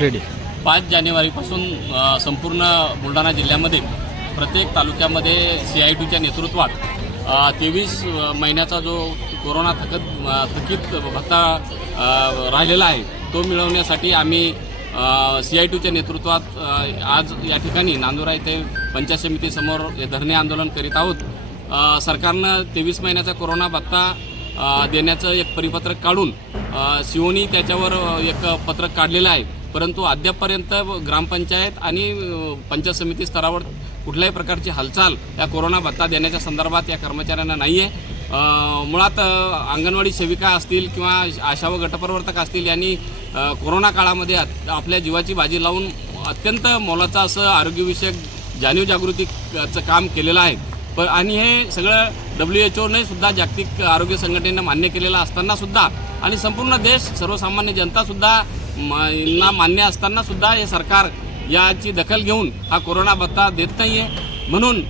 Ready. पाच जानेवारीपासून संपूर्ण बुलढाणा जिल्ह्यामध्ये प्रत्येक तालुक्यामध्ये सी आय टीच्या नेतृत्वात तेवीस महिन्याचा जो कोरोना थकत थकीत भत्ता राहिलेला आहे तो मिळवण्यासाठी आम्ही सी आय टीच्या नेतृत्वात आज या ठिकाणी नांदुरा येथे पंचायत समितीसमोर हे धरणे आंदोलन करीत आहोत. सरकारनं तेवीस महिन्याचा कोरोना भत्ता देण्याचं एक परिपत्रक काढून शिवोनी त्याच्यावर एक पत्रक काढलेलं आहे. परंतु अद्यापपर्यंत ग्रामपंचायत आणि पंचायत समिती स्तरावर कुठल्याही प्रकारची हालचाल या कोरोना भत्ता देण्याच्या संदर्भात या कर्मचाऱ्यांना नाही आहे मुळात अंगणवाडी सेविका असतील किंवा आशा व गटप्रवर्तक असतील यांनी कोरोना काळामध्ये आपल्या जीवाची बाजी लावून अत्यंत मोलाचं असं आरोग्यविषयक जाणीव जागृतीचं काम केलेलं आहे. पण आणि हे सगळं डब्ल्यू एच ओने सुद्धा जागतिक आरोग्य संघटनेनं मान्य केलेलं असताना सुद्धा आणि संपूर्ण देश सर्वसामान्य जनतासुद्धा यांना मान्य असताना सुद्धा हे सरकार याची दखल घेऊन हा कोरोना भत्ता देत नाही आहे म्हणून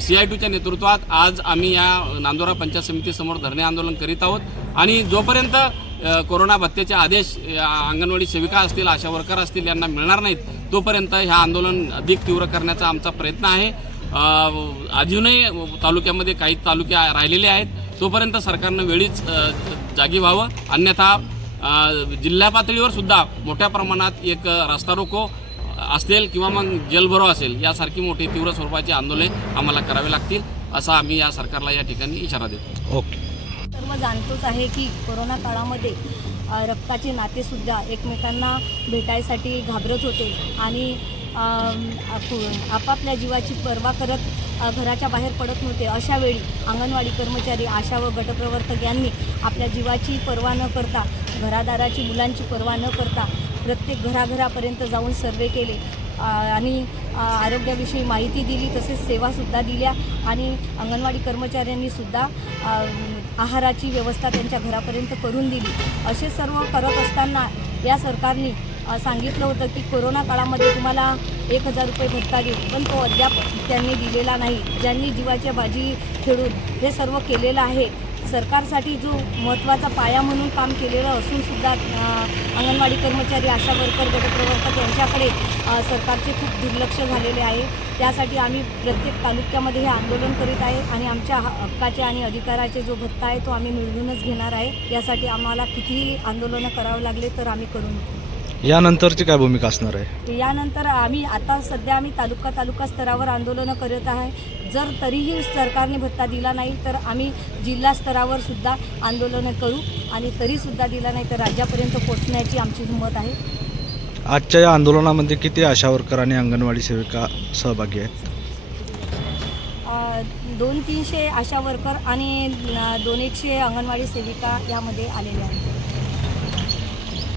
सी आय टूच्या नेतृत्वात आज आम्ही या नांदोरा पंचायत समितीसमोर धरणे आंदोलन करीत आहोत. आणि जोपर्यंत कोरोना भत्त्याचे आदेश या अंगणवाडी सेविका असतील आशा वर्कर असतील यांना मिळणार नाहीत तोपर्यंत हे आंदोलन अधिक तीव्र करण्याचा आमचा प्रयत्न आहे. अजूनही तालुक्यामध्ये काही तालुके राहिलेले आहेत. तोपर्यंत सरकारनं वेळीच जागी व्हावं. अन्यथा जिल्हा पातळीवर सुद्धा मोठ्या प्रमाणात एक रस्ता रोको असेल किंवा मग जलभरो असेल यासारखी मोठी तीव्र स्वरूपाची आंदोलने आम्हाला करावी लागतील असा आम्ही या सरकारला या ठिकाणी इशारा देतो. ओके. सर्व जाणतोच आहे की कोरोना काळामध्ये रक्ताचे नातेसुद्धा एकमेकांना भेटायसाठी घाबरत होते आणि आपापल्या जीवाची पर्वा करत घराच्या बाहेर पडत नव्हते. अशावेळी अंगणवाडी कर्मचारी आशा व गटप्रवर्तक यांनी आपल्या जीवाची पर्वा न करता घरादाराची मुलांची पर्वा न करता प्रत्येक घराघरापर्यंत जाऊन सर्वे केले. आणि आरोग्याविषयी माहिती दिली तसेच सेवासुद्धा दिल्या आणि अंगणवाडी कर्मचाऱ्यांनीसुद्धा आहाराची व्यवस्था त्यांच्या घरापर्यंत करून दिली. असे सर्व करत असताना या सरकारने सांगितलं होतं की कोरोना काळामध्ये तुम्हाला एक हजार रुपये भत्ता देऊ पण तो अद्याप त्यांनी दिलेला नाही. ज्यांनी जीवाच्या बाजी खेळून हे सर्व केलेलं आहे सरकारसाठी जो महत्त्वाचा पाया म्हणून काम केलेलं असूनसुद्धा अंगणवाडी कर्मचारी आशा वर्कर गटप्रवर्तक यांच्याकडे सरकारचे खूप दुर्लक्ष झालेले आहे. त्यासाठी आम्ही प्रत्येक तालुक्यामध्ये हे आंदोलन करीत आहे आणि आमच्या हक्काचे आणि अधिकाराचे जो भत्ता आहे तो आम्ही मिळवूनच घेणार आहे. यासाठी आम्हाला कितीही आंदोलनं करावं लागले तर आम्ही करून घेऊ. यानंतरची काय भूमिका असणार आहे? यानंतर आम्ही आता सध्या आम्ही तालुका तालुका स्तरावर आंदोलनं करत आहे. जर तरीही सरकारने भत्ता दिला नाही तर आम्ही जिल्हा स्तरावर सुद्धा आंदोलनं करू आणि तरीसुद्धा दिला नाही तर राज्यापर्यंत पोचण्याची आमची हिंमत आहे. आजच्या या आंदोलनामध्ये किती आशा वर्कर आणि अंगणवाडी सेविका सहभागी आहेत? अ, दोन तीनशे आशा वर्कर आणि अ, दोन एकशे अंगणवाडी सेविका यामध्ये आलेल्या आहेत.